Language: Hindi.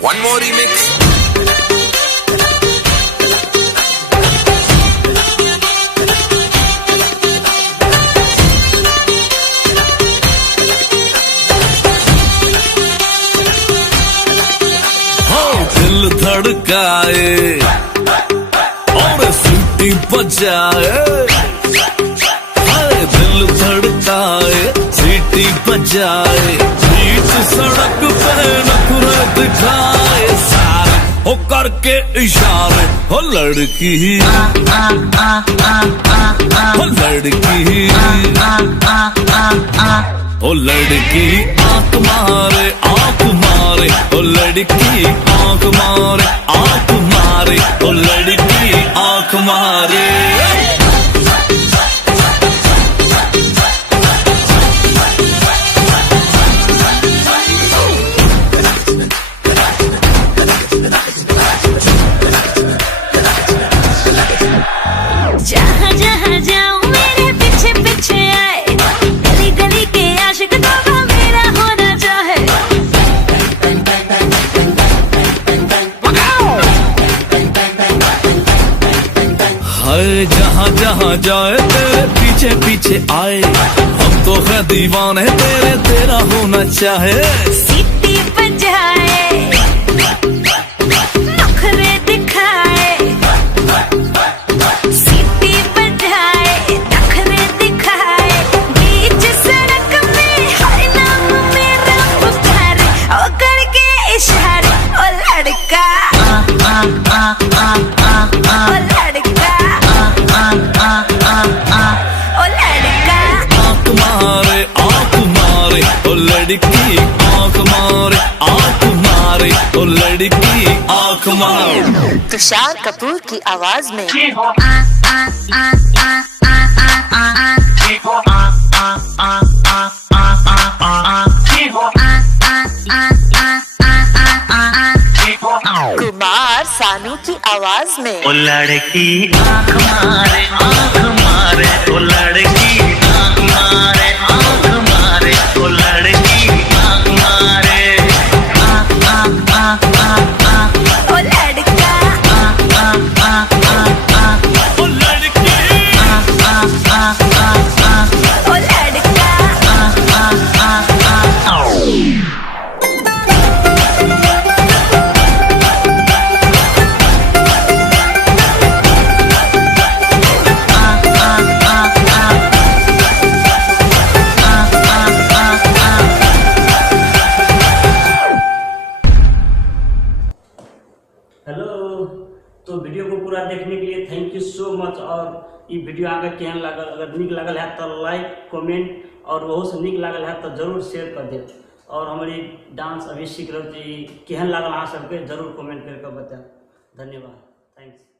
One more remix. दिल धड़काए और सीटी बजाए, दिल धड़काए सीटी बजाए, बीच सड़क पे नखरे दिखाए सारे हो करके इशारे, हो लड़की हो लड़की ओ लड़की आंख मारे आंख मारे, ओ लड़की आंख मारे आंख मारे, ओ लड़की आंख मारे। जहाँ जहाँ जाऊँ मेरे पीछे पीछे आए, गली गली के आशिक तो मेरा होना चाहे। हाय जहाँ जहाँ जाए तेरे पीछे पीछे आए, हम तो है दीवाने तेरे, तेरा होना चाहे। सीटी बजाए नखरे दिखाए, सीटी बजाए नखरे दिखाए, बीच सड़क में हर नाम मेरा पुकारे, ओ करके इशारे, ओ लड़का ओ लड़का ओ लड़का। आंख मारे आंख मारे, ओ लड़की आंख मारे आंख मारे, ओ लड़की आंख मारे। तुषार कपूर की आवाज में कुमार सानू की आवाज में ओ लड़की आंख मारे ओ लड़की आंख मारे ओ लड़की आंख मारे। ओ लड़का ओ लड़की ओ लड़का। हेलो, तो वीडियो को पूरा देखने के लिए थैंक यू सो मच। और ये वीडियो आगे केहन लागल, अगर निक लागल है तो लाइक कमेंट, और वह से निक लागल है तो जरूर शेयर कर दे। और हमारी डांस अभी सीख रहे केहन लागल अहाँ सबके जरूर कमेंट करके बताएं। धन्यवाद, थैंक्स।